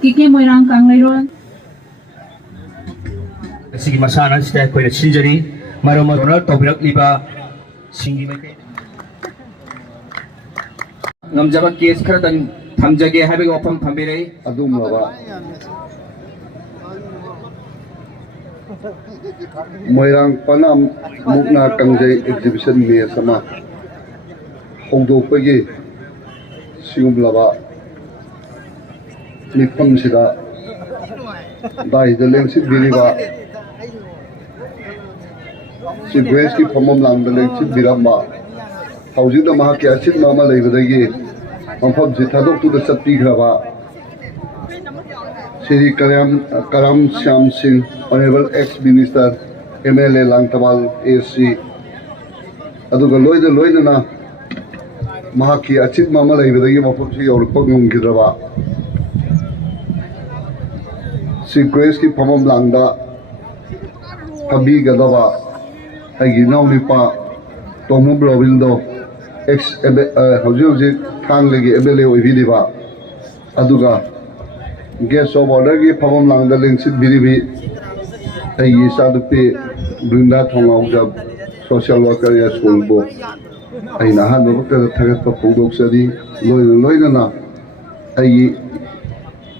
KK Moirang Chengei Lampak Sigi masana sida koina sinjari maroma donor tobirak liba singi mai ngamjaba case khara dan thamjage habe wafam thambire adum laba Moirang Panam Mukna kangjei exhibition me sama hongdokpagi sigum laba mifam sida dai de lengsi biriba si grace ki phamam lang de lengsi biramba hauji da ma ke achit mama leibadagi mafam si thadok tu da chatti graba Shri Karam Shyam Singh, Honorable Ex-Minister, MLA Langtamal AC. Aduga loida na mahaki achit mama leibadagi mafam si yorpag ng gidraba. Si Grace ki phamam langda kabi gadaba ay ginaw ni pa Tomo Brovindo hauji thang lagi MLA oibidiba aduga guest of honor ki phamam langda lengsit biribi ay isa dupi Brinda Thongaw jab social worker ya school bo ay nahan no ka thagat pa pudok sadi loida na ay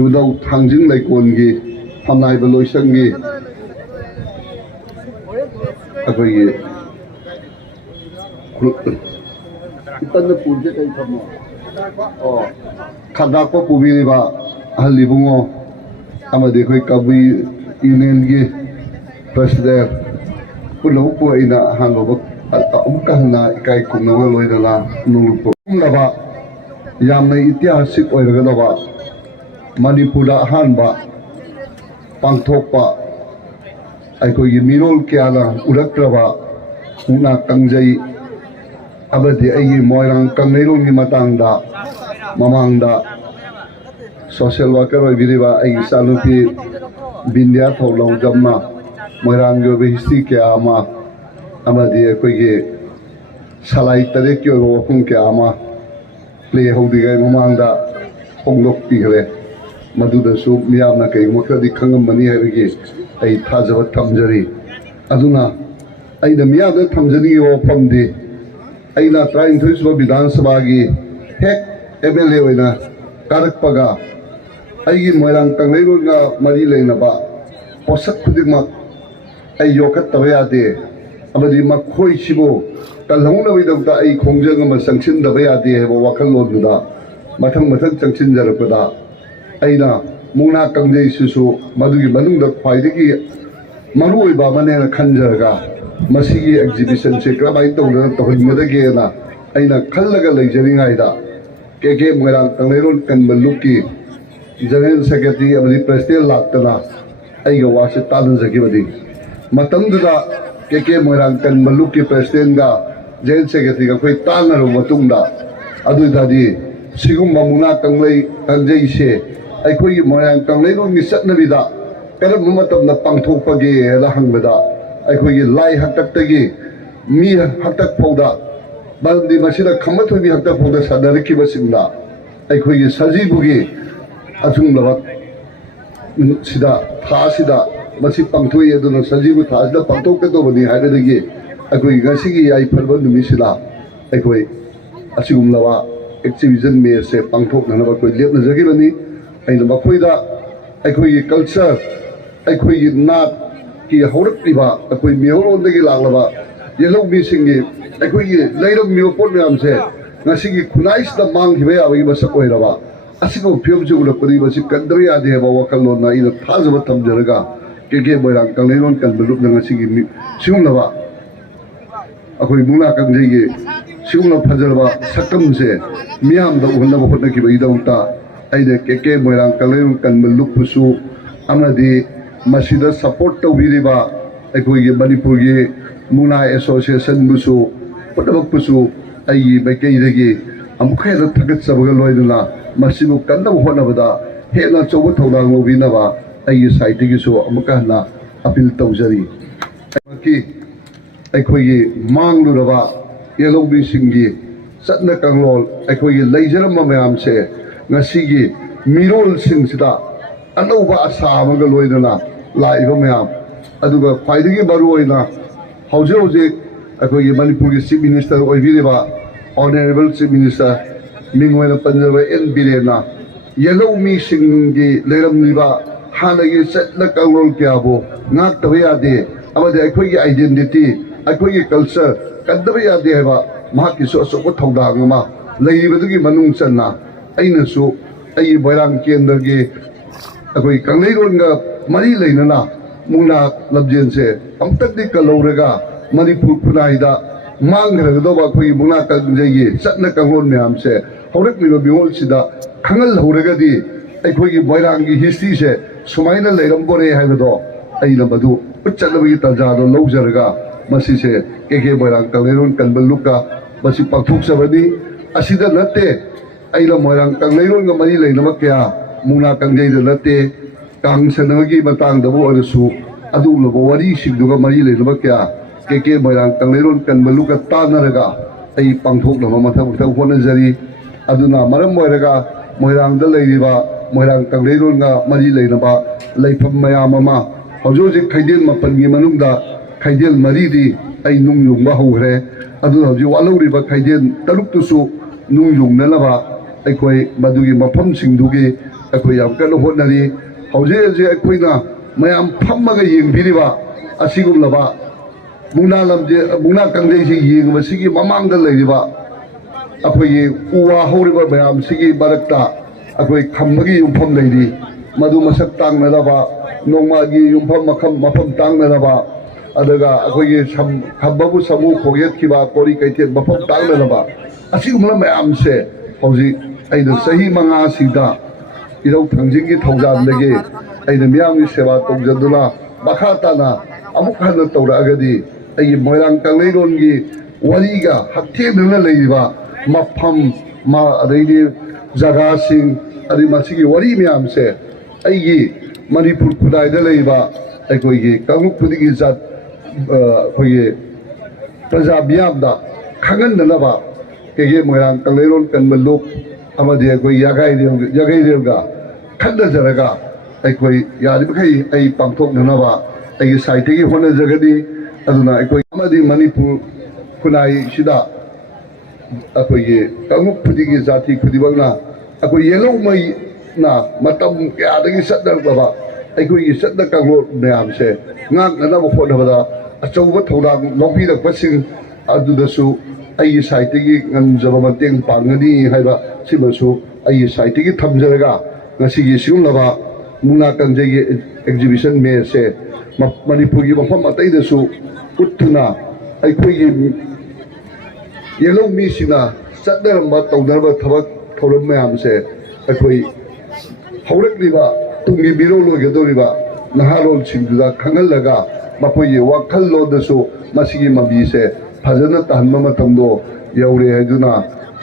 iudaw thangjing laikon gi phamnai ba loisang gi akoi gi itan puje kai phamo khada ko pubiri ba halibungo amade koi kabi union gi president pulo ko ina hanoba amukahna ikai kumnawa loidala nulupo laba yamna ityahasik oiragadaba Manipura hanba pangthokpa aikogi mirol kyala urakraba una kangjei abadi aigi Moirang Chengei Lampak matangda mamangda social worker oibiriba aigi sanupi Bindya Thouram jamna Moirang ge history kya ama amadi aikogi salai tare kyo wafung kya ama play hodigai mamangda hongdok pigre Maduda su miyamna kay mukhadi khangam mani haibigi ay thajaba thamjari aduna ay da miyamna thamjani yo phamdi ay na train thrisba Vidhan Sabha gi hek MLA oina karakpaga ay gi Moirang Chengei Lampak mari leinaba posak khudikmak ay yokat tabayade amadi makhoi sibo kalhongna bidamta ay khongjang ma sangsin dabayade heba wakal lodda mathang changsin jarapada aina Mukna kangjei susu madugi manungda khwaidagi maruoiba manena khanjaraga masigi exhibition se krabai tawna tawhingadage na aina khallaga leijeringaida KK Moirang Chengei Lampak kanbalukki general secretary amadi president laktana aiga wase talanjagi badi matamduda KK Moirang kanbalukki president ga general secretary ga khoi talnaru matungda adudadi sigumba Mukna kangjei se aikogi Moirang Chengei Lampak satnabida karam matamna pangthokpagi la hangbada aikogi lai haktaktagi mi haktak phauda baldi masida khamathobi haktak phauda sadariki basingda aikogi sajibugi achunglaba sida thasida masi pangthoi aduna sajibu thasida pangthokto bani haidagi aikogi gasigi ai phalba numisila aikoi achigumlawa exhibition me se pangthokna ba koi lepna jagibani aina makoida aikoi culture aikoi nat ki haurakliba akoi miholondagi laglaba yellow misingi aikoi leirom miopot myam se ngasigi khunaisda manghiba yabagi masak oiraba asigo pyomju ulapari basi kandriya de ba wakalona ina thajaba tamjaraga KK Moirang Chengei Lampak kanbalup na ngasigi sigumlaba akoi Mukna kangjei gi sigumla phajarba sakamse miyamda uhannaba hotnakiba idauta aide KK Moirang Chengei Lampak kanbaluk pusu amadi masida support tawbiriba aikogi Manipur gi Mukna association busu podabak pusu ai baikeidagi amukhaida thagat sabaga loiduna masibu kandam honabada hena chobo thawdang lobinaba ai site gi so amukahna appeal tawjari ki aikogi mangluraba yelobi singi satna kanglol aikogi leijarama mayam se ngasigi ꯃꯤꯔꯣꯜꯁꯤꯡꯁꯤꯗ ꯑꯅꯧꯕ ꯑꯁꯥ ꯑꯃꯒ ꯂꯣꯏꯅꯅ ꯂꯥꯛꯏꯕ ꯃꯌꯥꯝ ꯑꯗꯨꯒ ꯈ꯭ꯋꯥꯏꯗꯒꯤ ꯃꯔꯨꯑꯣꯏꯅ ꯍꯧꯖꯤꯛ ꯍꯧꯖꯤꯛ ꯑꯩꯈꯣꯏꯒꯤ ꯃꯅꯤꯄꯨꯔꯒꯤ ꯆꯤꯐ ꯃꯤꯅꯤꯁꯇꯔ ꯑꯣꯏꯕꯤꯔꯤꯕ ꯑꯣꯅꯔꯦꯕꯜ ꯆꯤꯐ ꯃꯤꯅꯤꯁꯇꯔ ꯃꯤꯡ ꯑꯣꯏꯅ ꯄꯟꯖꯕ ꯑꯦꯟ ꯕꯤꯔꯦꯟꯅ ꯌꯦꯜꯍꯧꯃꯤꯁꯤꯡꯒꯤ ꯂꯩꯔꯝꯂꯤꯕ ꯍꯥꯟꯅꯒꯤ ꯆꯠꯅ ꯀꯥꯡꯂꯣꯟ ꯀꯌꯥꯕꯨ ꯉꯥꯛꯇꯕ ꯌꯥꯗꯦ ꯑꯃꯗꯤ ꯑꯩꯈꯣꯏꯒꯤ ꯑꯥꯏꯗꯦꯟꯇꯤꯇꯤ ꯑꯩꯈꯣꯏꯒꯤ ꯀꯜꯆꯔ ꯀꯟꯗꯕ ꯌꯥꯗꯦ ꯍꯥꯏꯕ ꯃꯍꯥꯛꯀꯤꯁꯨ ꯑꯆꯧꯕ ꯊꯧꯗꯥꯡ ꯑꯃ ꯂꯩꯔꯤꯕꯗꯨꯒꯤ ꯃꯅꯨꯡ ꯆꯟꯅ ꯑꯩꯅꯁꯨ ꯑꯩꯒꯤ ꯃꯣꯏꯔꯥꯡ ꯀꯦꯟꯗ꯭ꯔꯒꯤ ꯑꯩꯈꯣꯏ ꯀꯪꯂꯩꯔꯣꯟꯒ ꯃꯔꯤ ꯂꯩꯅꯅ ꯃꯨꯛꯅꯥ ꯂꯝꯖꯦꯟꯁꯦ ꯑꯃꯨꯛꯇꯪꯗꯤ ꯀꯜꯍꯧꯔꯒ ꯃꯅꯤꯄꯨꯔ ꯈꯨꯟꯅꯥꯏꯗ ꯃꯥꯡꯈ꯭ꯔꯒꯗꯧꯕ ꯑꯩꯈꯣꯏꯒꯤ ꯃꯨꯛꯅꯥ ꯀꯥꯡꯖꯩꯒꯤ ꯆꯠꯅ ꯀꯥꯡꯂꯣꯟ ꯃꯌꯥꯝꯁꯦ ꯍꯧꯔꯛꯂꯤꯕ ꯃꯤꯑꯣꯜꯁꯤꯗ ꯈꯪꯍꯜꯍꯧꯔꯒꯗꯤ ꯑꯩꯈꯣꯏꯒꯤ ꯃꯣꯏꯔꯥꯡꯒꯤ ꯍꯤꯁꯇ꯭ꯔꯤꯁꯦ ꯁꯨꯃꯥꯏꯅ ꯂꯩꯔꯝꯕꯣꯔꯦ ꯍꯥꯏꯕꯗꯣ ꯑꯩꯅ ꯃꯗꯨ ꯎꯠꯆꯅꯕꯒꯤ ꯇꯥꯟꯖꯥꯗꯣ ꯂꯧꯖꯔꯒ ꯃꯁꯤꯁꯦ ꯀꯦ ꯃꯣꯏꯔꯥꯡ ꯀꯪꯂꯩꯔꯣꯟ ꯀꯟꯕ ꯂꯨꯞꯀ ꯃꯁꯤ ꯄꯥꯡꯊꯣꯛꯆꯕꯅꯤ ꯑꯁꯤꯗ ꯅꯠꯇꯦ ꯑꯩꯅ ꯃꯣꯏꯔꯥꯡ ꯀꯪꯂꯩꯔꯣꯟꯒ ꯃꯔꯤ ꯂꯩꯅꯕ ꯀꯌꯥ ꯃꯨꯛꯅꯥ ꯀꯥꯡꯖꯩꯗ ꯅꯠꯇꯦ ꯀꯥꯡ ꯁꯥꯟꯅꯕꯒꯤ ꯃꯇꯥꯡꯗꯕꯨ ꯑꯣꯏꯔꯁꯨ ꯑꯗꯨꯒꯨꯝꯂꯕ ꯋꯥꯔꯤꯁꯤꯡꯗꯨꯒ ꯃꯔꯤ ꯂꯩꯅꯕ ꯀꯌꯥ ꯀꯦ ꯃꯣꯏꯔꯥꯡ ꯀꯪꯂꯩꯔꯣꯟ ꯀꯟꯕ ꯂꯨꯞꯀ ꯇꯥꯟꯅꯔꯒ ꯑꯩ ꯄꯥꯡꯊꯣꯛꯅꯕ ꯃꯊꯪ ꯍꯣꯠꯅꯖꯔꯤ ꯑꯗꯨꯅ ꯃꯔꯝ ꯑꯣꯏꯔꯒ ꯃꯣꯏꯔꯥꯡꯗ ꯂꯩꯔꯤꯕ ꯃꯣꯏꯔꯥꯡ ꯀꯪꯂꯩꯔꯣꯟꯒ ꯃꯔꯤ ꯂꯩꯅꯕ ꯂꯩꯐꯝ ꯃꯌꯥꯝ ꯑꯃ ꯍꯧꯖꯤꯛ ꯍꯧꯖꯤक ꯈꯩꯗꯦꯜ 8ꯒꯤ ꯃꯅꯨꯡꯗ ꯈꯩꯗꯦꯜ 4ꯗꯤ ꯑꯩ ꯅꯨꯡ ꯌꯨꯡꯕ ꯍꯧꯈ꯭ꯔꯦ ꯑꯗꯨꯅ ꯍꯧꯖꯤꯛ ꯋꯥꯠꯍꯧꯔꯤꯕ ꯈꯩꯗꯦꯜ 6ꯇꯨꯁꯨ ꯅꯨꯡ ꯌꯨꯡꯅꯅꯕ ꯑꯩꯈꯣꯏ ꯃꯗꯨꯒꯤ ꯃꯐꯝꯁꯤꯡꯗꯨꯒꯤ ꯑꯩꯈꯣꯏ ꯌꯥꯝ ꯀꯟꯅ ꯍꯣꯠꯅꯔꯤ ꯍꯧꯖꯤꯛ ꯍꯧꯖꯤꯛ ꯑꯩꯈꯣꯏꯅ ꯃꯌꯥꯝ ꯐꯝꯃꯒ ꯌꯦꯡꯕꯤꯔꯤꯕ ꯑꯁꯤꯒꯨꯝꯂꯕ ꯃꯨꯛꯅꯥ ꯀꯥꯡꯖꯩꯁꯤ ꯌꯦꯡꯕꯁꯤꯒꯤ ꯃꯃꯥꯡꯗ ꯂꯩꯔꯤꯕ ꯑꯩꯈꯣꯏꯒꯤ ꯎ ꯋꯥ ꯍꯧꯔꯤꯕ ꯃꯌꯥꯝꯁꯤꯒꯤ ꯃꯔꯛꯇ ꯑꯩꯈꯣꯏ ꯈꯝꯕꯒꯤ ꯌꯨꯝꯐꯝ ꯂꯩꯔꯤ ꯃꯗꯨ ꯃꯁꯛ ꯇꯥꯡꯅꯅꯕ ꯅꯣꯡꯃꯒꯤ ꯌꯨꯝꯐꯝ ꯃꯐꯝ ꯇꯥꯡꯅꯅꯕ ꯑꯗꯨꯒ ꯑꯩꯈꯣꯏꯒꯤ ꯈꯝꯕꯕꯨ ꯁꯥꯃꯨ ꯈꯣꯡꯌꯦꯠꯈꯤꯕ ꯀꯣꯔꯤ ꯀꯩꯊꯦꯜ ꯃꯐꯝ ꯇꯥꯡꯅꯅꯕ ꯑꯁꯤꯒꯨꯝꯕ ꯃꯌꯥꯝꯁꯦ ꯍꯧꯖꯤꯛ ꯑꯩꯅ ꯆꯍꯤ 5ꯁꯤꯗ ꯏꯔꯧ ꯊꯥꯡꯖꯤꯡꯒꯤ ꯊꯧꯖꯥꯜꯗꯒꯤ ꯑꯩꯅ ꯃꯤꯌꯥꯝꯒꯤ ꯁꯦꯕꯥ ꯇꯧꯖꯗꯨꯅ ꯃꯈꯥ ꯇꯥꯅ ꯑꯃꯨꯛ ꯍꯟꯅ ꯇꯧꯔꯛꯑꯒꯗꯤ ꯑꯩꯒꯤ ꯃꯣꯏꯔꯥꯡ ꯀꯪꯂꯩꯔꯣꯟꯒꯤ ꯋꯥꯔꯤꯒ ꯍꯛꯊꯦꯡꯅꯅ ꯂꯩꯔꯤꯕ ꯃꯐꯝ ꯑꯗꯩꯗꯤ ꯖꯒꯥꯁꯤꯡ ꯑꯗꯩ ꯃꯁꯤꯒꯤ ꯋꯥꯔꯤ ꯃꯌꯥꯝꯁꯦ ꯑꯩꯒꯤ ꯃꯅꯤꯄꯨꯔ ꯈꯨꯟꯅꯥꯏꯗ ꯂꯩꯔꯤꯕ ꯑꯩꯈꯣꯏꯒꯤ ꯀꯥꯡꯂꯨꯞ ꯈꯨꯗꯤꯡꯒꯤ ꯑꯩꯈꯣꯏꯒꯤ ꯄ꯭ꯔꯖꯥ ꯃꯤꯌꯥꯝꯗ ꯈꯪꯍꯟꯅꯅꯕ ꯀꯦ ꯃꯣꯏꯔꯥꯡ ꯀꯪꯂꯩꯔꯣꯟ ꯀꯟꯕ ꯂꯨꯞ ꯑꯃꯗꯤ ꯑꯩꯈꯣꯏ ꯌꯥꯒꯩꯔꯦꯜꯒ ꯈꯟꯅꯖꯔꯒ ꯑꯩꯈꯣꯏ ꯌꯥꯔꯤꯕꯈꯩ ꯑꯩ ꯄꯥꯡꯊꯣꯛꯅꯅꯕ ꯑꯩꯒꯤ ꯁꯥꯏꯠꯇꯒꯤ ꯍꯣꯠꯅꯖꯒꯅꯤ ꯑꯗꯨꯅ ꯑꯩꯈꯣꯏ ꯑꯃꯗꯤ ꯃꯅꯤꯄꯨꯔ ꯈꯨꯟꯅꯥꯏꯁꯤꯗ ꯑꯩꯈꯣꯏꯒꯤ ꯀꯥꯡꯂꯨꯞ ꯈꯨꯗꯤꯡꯒꯤ ꯖꯥꯇꯤ ꯈꯨꯗꯤꯡꯃꯛꯅ ꯑꯩꯈꯣꯏ ꯌꯦꯜꯍꯧꯃꯩꯅ ꯃꯇꯝ ꯀꯌꯥꯗꯒꯤ ꯆꯠꯅꯔꯛꯂꯕ ꯑꯩꯈꯣꯏꯒꯤ ꯆꯠꯅ ꯀꯥꯡꯂꯣꯟ ꯃꯌꯥꯝꯁꯦ ꯉꯥꯛꯅꯅꯕ ꯍꯣꯠꯅꯕꯗ ꯑꯆꯧꯕ ꯊꯧꯗꯥꯡ ꯂꯧꯕꯤꯔꯛꯄꯁꯤꯡ ꯑꯗꯨꯗꯁꯨ ꯑꯩꯒꯤ ꯁꯥꯏꯠꯇꯒꯤ ꯉꯝꯖꯕ ꯃꯇꯦꯡ ꯄꯥꯡꯒꯅꯤ ꯍꯥꯏꯕ ꯁꯤꯃꯁꯨ ꯑꯩꯒꯤ ꯁꯥꯏꯠꯇꯒꯤ ꯊꯝꯖꯔꯒ ꯉꯁꯤꯒꯤ ꯁꯤꯒꯨꯝꯂꯕ ꯃꯨꯛꯅꯥ ꯀꯥꯡꯖꯩꯒꯤ ꯑꯦꯛꯖꯤꯕꯤꯁꯟ ꯃꯦꯁꯦ ꯃꯅꯤꯄꯨꯔꯒꯤ ꯃꯐꯝ ꯑꯇꯩꯗꯁꯨ ꯎꯠꯇꯨꯅ ꯑꯩꯈꯣꯏꯒꯤ ꯌꯦꯜꯍꯧꯃꯤꯁꯤꯡꯅ ꯆꯠꯅꯔꯝꯕ ꯇꯧꯅꯔꯝꯕ ꯊꯕꯛ ꯊꯧꯔꯝ ꯃꯌꯥꯝꯁꯦ ꯑꯩꯈꯣꯏ ꯍꯧꯔꯛꯂꯤꯕ ꯇꯨꯡꯒꯤ ꯃꯤꯔꯣꯜ ꯑꯣꯏꯒꯗꯧꯔꯤꯕ ꯅꯍꯥꯔꯣꯜꯁꯤꯡꯗꯨꯗ ꯈꯪꯍꯜꯂꯒ ꯃꯈꯣꯏꯒꯤ ꯋꯥꯈꯜꯂꯣꯟꯗꯁꯨ ꯃꯁꯤꯒꯤ ꯃꯃꯤꯁꯦ ꯐꯖꯅ ꯇꯥꯍꯟꯕ ꯃꯇꯝꯗꯣ ꯌꯧꯔꯦ ꯍꯥꯏꯗꯨꯅ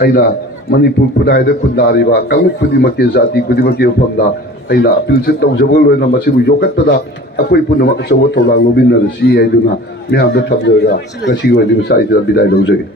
ꯑꯩꯅ ꯃꯅꯤꯄꯨꯔ ꯈꯨꯟꯅꯥꯏꯗ ꯈꯨꯟꯗꯥꯔꯤꯕ ꯀꯥꯡꯂꯨꯞ ꯈꯨꯗꯤꯡꯃꯛꯀꯤ ꯖꯥꯇꯤ ꯈꯨꯗꯤꯡꯃꯛꯀꯤ ꯃꯐꯝꯗ ꯑꯩꯅ ꯑꯄꯤꯜꯁꯦ ꯇꯧꯖꯕꯒ ꯂꯣꯏꯅꯅ ꯃꯁꯤꯕꯨ ꯌꯣꯛꯈꯠꯄꯗ ꯑꯩꯈꯣꯏ ꯄꯨꯝꯅꯃꯛ ꯑꯆꯧꯕ ꯊꯧꯗꯥꯡ ꯂꯧꯃꯤꯟꯅꯔꯁꯤ ꯍꯥꯏꯗꯨꯅ ꯃꯌꯥꯝꯗ ꯊꯝꯖꯔꯒ ꯉꯁꯤꯒꯤ ꯑꯣꯏꯅꯗꯤ ꯃꯁꯥꯏꯗ ꯕꯤꯗꯥꯏ ꯂꯧꯖꯒꯦ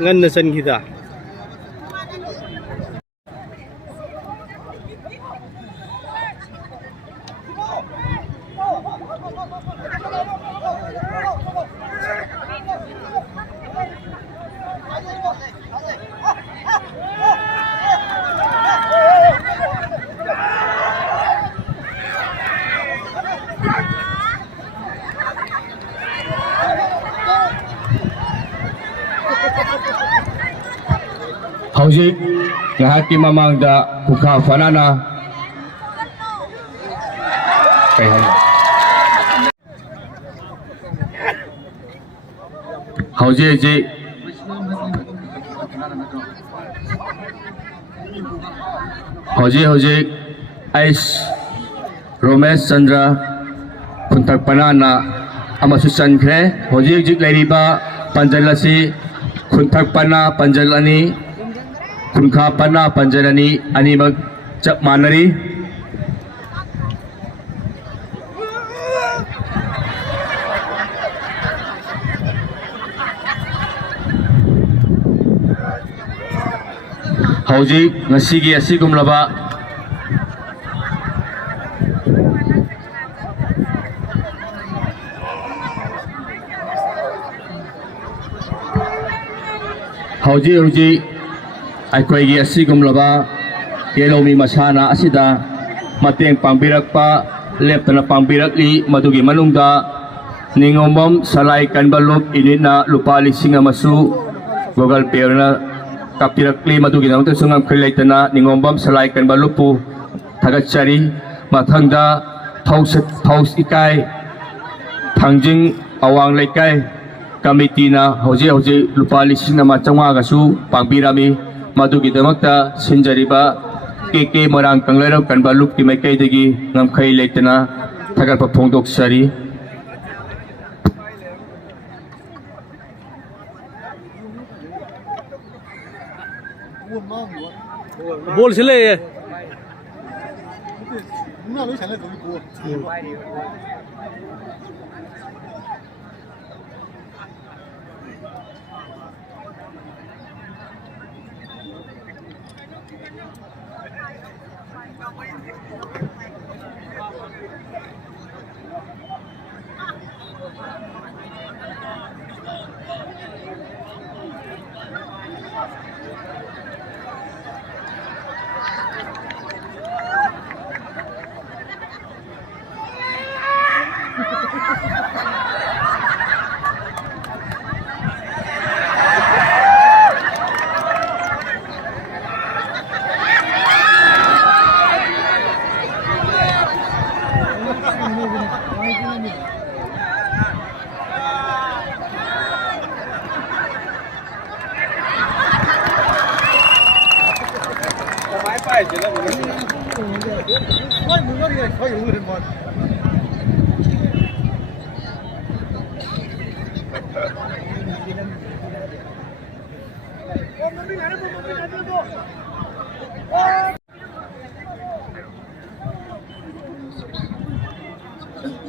ngân sân kita. Hauzik ngahaki mamangda kuka fanana kay hani Hauzik Ice Romesh Chandra Kuntak Panana Amasu Sankre Hauzik Lairiba Panjalasi Kuntak Pana Panjalani Kunka Pana Panjalani Animag Chap Manari Hauzik ngasigi asigumlaba Hauzik aikoigi asigumlaba yelomi masana asida mateng pangbirakpa leptana pangbirakli madugi manungda ningombom salai kanbaluk inina lupa lising amasu gogal perna kapirakli madugi namta sungam khilaitana ningombom salai kanbalupu thagachari mathangda thaus ikai thangjing awang laikai kamitina hauzik lupa lising nama changwa gasu pangbirami madugi damakta sinjariba KK Moirang Chengei Lampak kanbaluk ki maikai ngamkhai leitana thagarpa phongdok sari बोल चले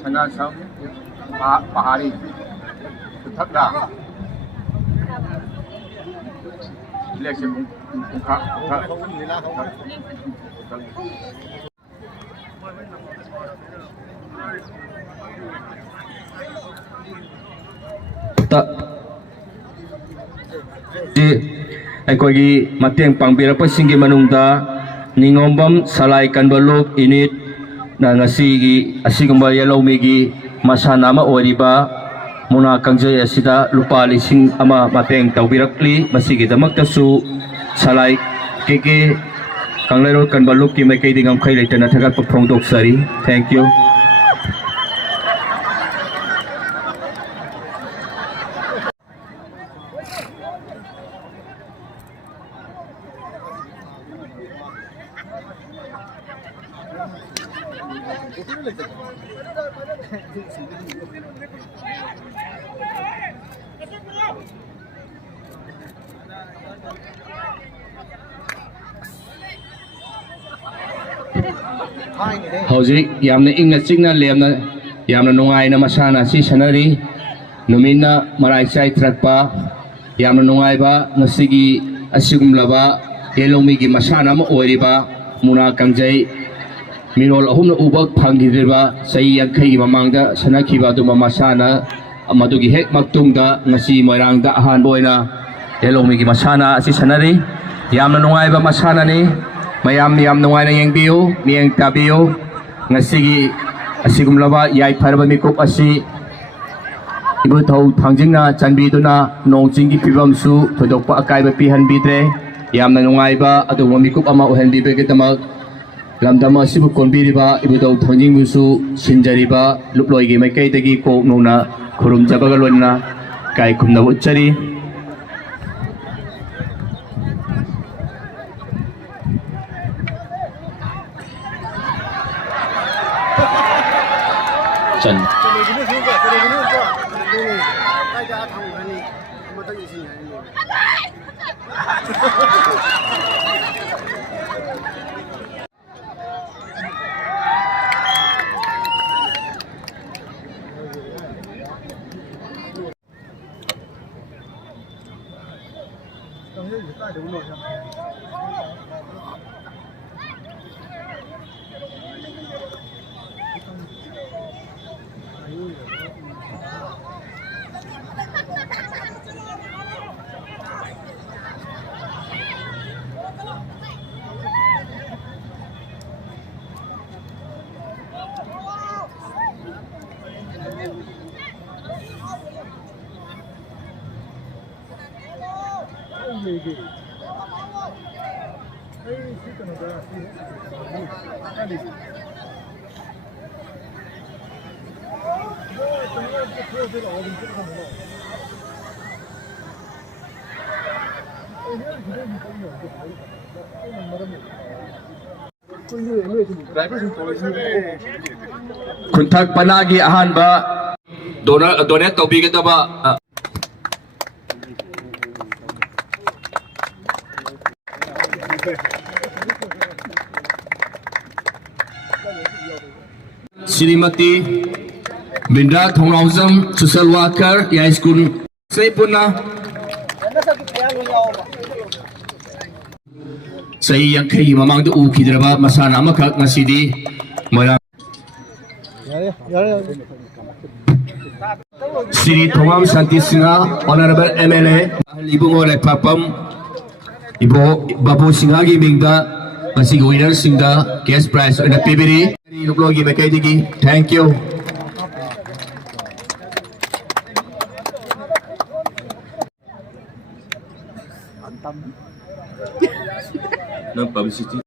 Sana sang pahari thakla election kha ta aikogi mateng pangbirapa singgi manungda ningombam salai kanbaluk init na ngasigi asigumba yalomigi masana ma oriba muna kangjei asida lupa lising ama mateng tawbirakli masigi damaktasu salai KK Chengei Lampak kanbaluk ki maikai dingam khai leitana thagat phongdok sari. Thank you. Hauzik yamna ingna chingna lemna yamna nungai na masana si sanari numina marai chai trakpa yamna nungai ba ngasigi asigumlaba yelomi gi masana ma oiriba muna kangjei mirol ahumna ubak phangidriba sai yankhai gi mamangda sanakhiba duma masana amadugi hek maktungda ngasi moirangda ahan boina yelomi gi masana si sanari yamna nungai ba masana ni mayam nungai na yengbiu miyeng tabiu ngasigi asigumlaba yai pharba mikup asi ibu thau thangjingna chanbiduna nongchinggi pibamsu thodokpa akaiba pihan bidre yamna nungaiba aduma mikup ama uhenbibegedama lamdama asibu konbiriba ibudau thangjing musu sinjariba luploigi maikaidagi kok nona khurum jabaga lonna kai khumna uchari chan kuntak panagi ahanba donate tawbigedaba Srimati Bindra Thongauzam Social Worker High School Saipuna Say Yankei Mamang the Ukidraba Masana Makak Nasidi Moirang Sri Thongam Santi Singha Honorable MLA Libumo Papam Ibo Babu Singhagi Mingda Masig winner Singda cash prize and a PBD Luplogi Makaidigi thank you no publicity